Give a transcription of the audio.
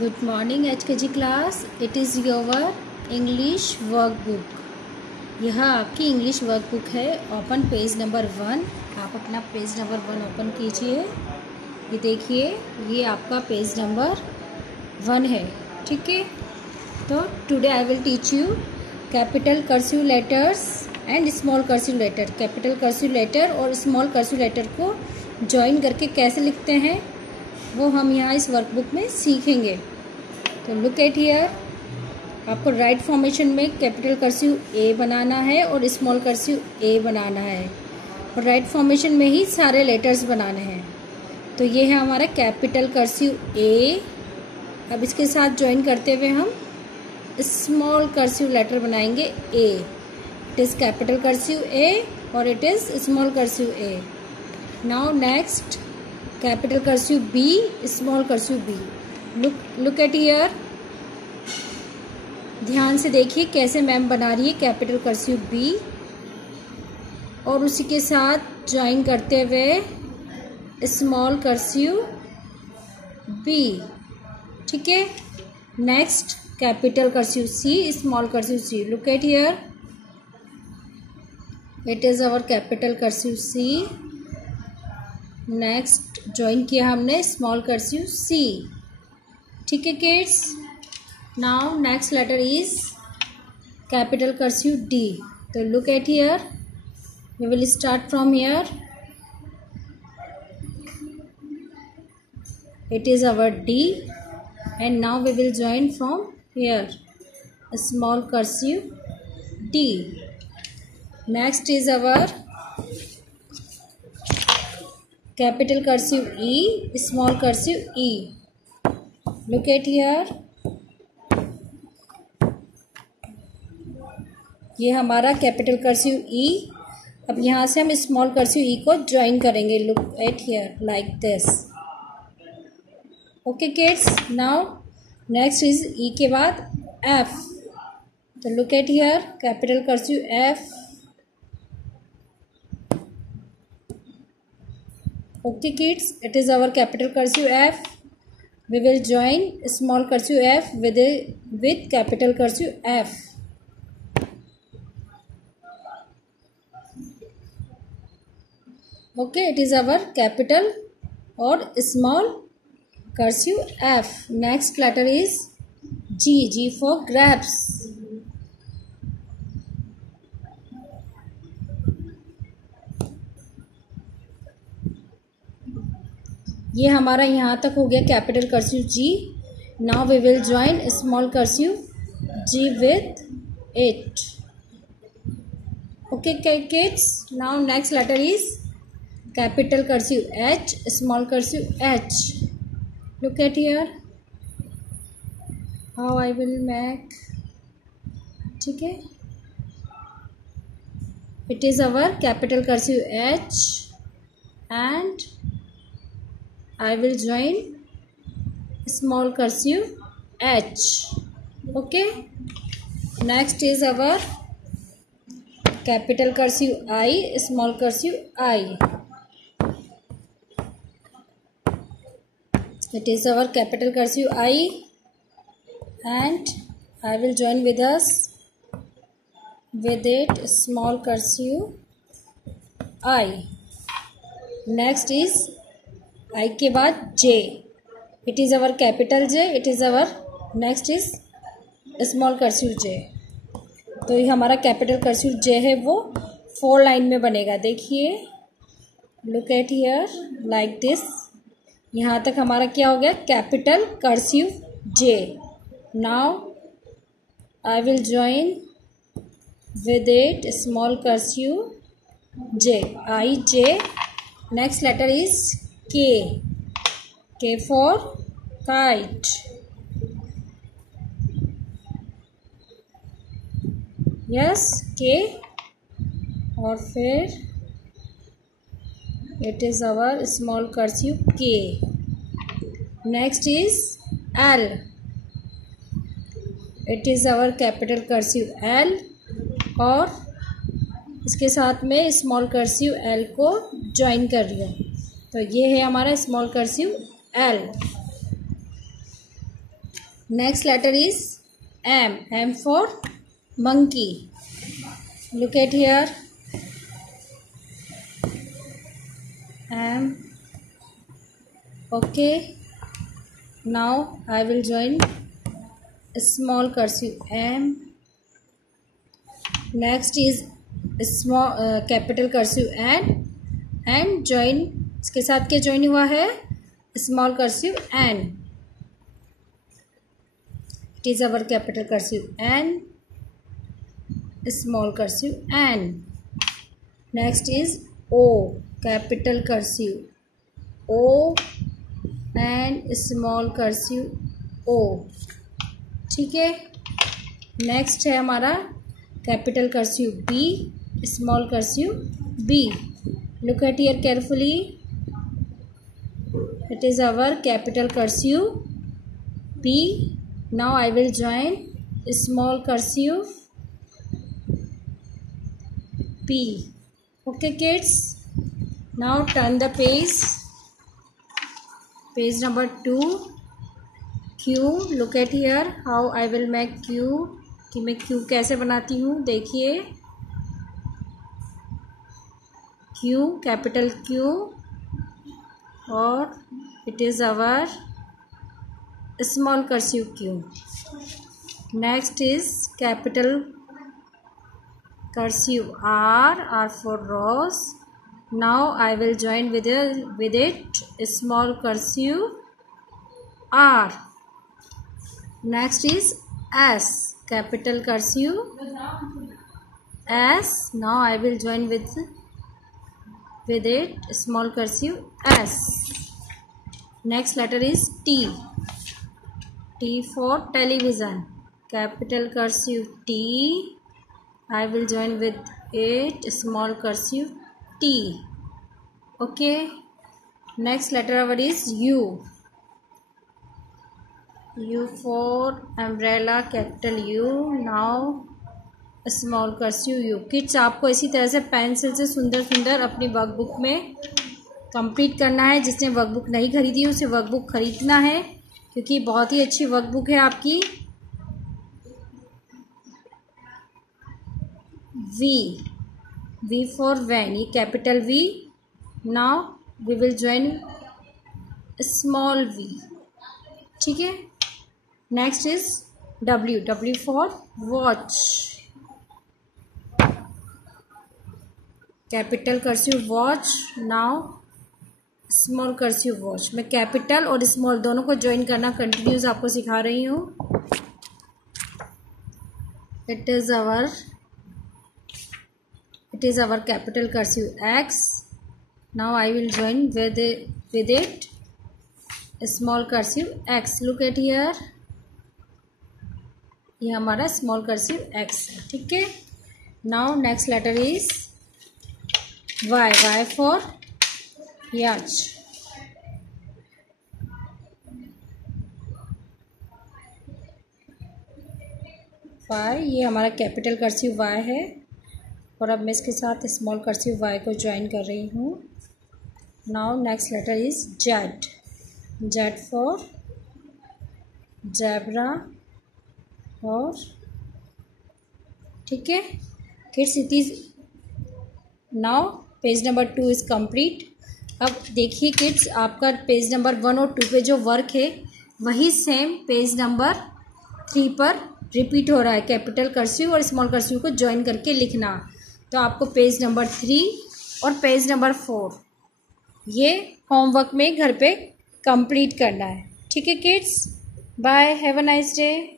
Good morning HKG class. It is your English workbook. यह आपकी English workbook है. Open page number 1. आप अपना पेज नंबर 1 ओपन कीजिए. ये देखिए, ये आपका पेज नंबर 1 है. ठीक है. तो today I will teach you capital cursive letters and small cursive letter. Capital cursive letter और स्मॉल कर्सिव लेटर को ज्वाइन करके कैसे लिखते हैं वो हम यहाँ इस वर्कबुक में सीखेंगे. तो लुक एट हियर. आपको राइट फॉर्मेशन में कैपिटल कर्सिव ए बनाना है और स्मॉल कर्सिव ए बनाना है, और राइट फॉर्मेशन में ही सारे लेटर्स बनाने हैं. तो ये है हमारा कैपिटल कर्सिव ए. अब इसके साथ ज्वाइन करते हुए हम स्मॉल कर्सिव लेटर बनाएंगे A. It is capital cursive A और it is small cursive A. Now next capital cursive B, small cursive B. Look at here. ध्यान से देखिए कैसे मैम बना रही है कैपिटल कर्सिव बी, और उसी के साथ ज्वाइन करते हुए स्मॉल कर्सिव बी. ठीक है. Next capital cursive C, small cursive C. Look at here. It is our capital cursive C. Next join किया हमने स्मॉल कर्सिव सी. ठीक है kids. Now next letter is capital cursive D. तो look at here. We will start from here. It is our D and now we will join from here small cursive D. Next is our capital cursive E, small cursive E. Look at here. ये हमारा capital cursive ई. अब यहाँ से हम small cursive ई को join करेंगे. Look at here like this. Okay kids. Now next is E के बाद एफ. तो look at here capital cursive F. Okay kids, it is our capital cursive F. We will join small cursive F with capital cursive F. Okay, it is our capital or small cursive F. Next letter is G. G for grapes. ये हमारा यहाँ तक हो गया capital cursive G. Now we will join small cursive G with it. Okay kids. Now next letter is capital cursive H, small cursive H. Look at here how I will make. ठीक है. It is our capital cursive H and I will join small cursive H. Okay. Next is our capital cursive I, small cursive I. It is our capital cursive I and I will join with it small cursive I. Next is I के बाद J. It is our capital J. It is our next is small cursive J. तो ये हमारा capital cursive जे है वो 4 line में बनेगा. देखिए look at here like this. यहाँ तक हमारा क्या हो गया capital cursive J. Now I will join with it small cursive J, I J. Next letter is K. K for kite. Yes, K. और फिर it is our small cursive K. Next is L. It is our capital cursive L और इसके साथ में small cursive L को join कर लिया. तो ये है हमारा small cursive L. Next letter is M. M for monkey. Look at here. M. Okay. Now I will join a small cursive M. Next is a small capital cursive N. And join, इसके साथ क्या join हुआ है? Small cursive N. It is our capital cursive N. Small cursive N. Next is O. Capital cursive O and small cursive O. ठीक है. Next है हमारा capital cursive B, small cursive B. Look at here carefully. It is our capital cursive B. Now I will join small cursive P. Okay kids. Now turn the page. Page number 2. Q. Look at here how I will make Q. कि मैं Q कैसे बनाती हूँ देखिए. Q, capital Q और it is our small cursive Q. Next is capital cursive R for rose. Now I will join with it small cursive R. Next is S, capital cursive S. Now I will join with it small cursive S. Next letter is T. T for television, capital cursive T. I will join with it small cursive T. Okay. Next letter word is U. U for umbrella, capital U. Now small cursive you. Kids आपको इसी तरह से pencil से सुंदर सुंदर अपनी workbook में complete करना है. जिसने वर्कबुक नहीं खरीदी उसे वर्कबुक खरीदना है क्योंकि बहुत ही अच्छी वर्कबुक है आपकी. वी. वी फॉर वैन, ये capital V. Now we will join small V. ठीक है. Next is W. W for watch, capital cursive watch. Now small cursive watch. मैं कैपिटल और स्मॉल दोनों को ज्वाइन करना कंटिन्यूस आपको सिखा रही हूँ. It is our capital cursive X. Now I will join with it small cursive X. Look at here, ये हमारा स्मॉल कर्सिव एक्स है. ठीक है. Now next letter is Y. Y for yacht. Y, ये हमारा कैपिटल कर्सिव Y है और अब मैं इसके साथ स्मॉल कर्सिव Y को ज्वाइन कर रही हूँ. Now next letter is Z. Z for zebra. और ठीक है kids, it is now page number 2 is complete. अब देखिए किड्स, आपका पेज नंबर 1 और 2 पे जो वर्क है वही सेम पेज नंबर 3 पर रिपीट हो रहा है. कैपिटल कर्सिव और स्मॉल कर्सिव को ज्वाइन करके लिखना. तो आपको पेज नंबर 3 और पेज नंबर 4 ये होमवर्क में घर पे कंप्लीट करना है. ठीक है kids. Bye, have a nice day.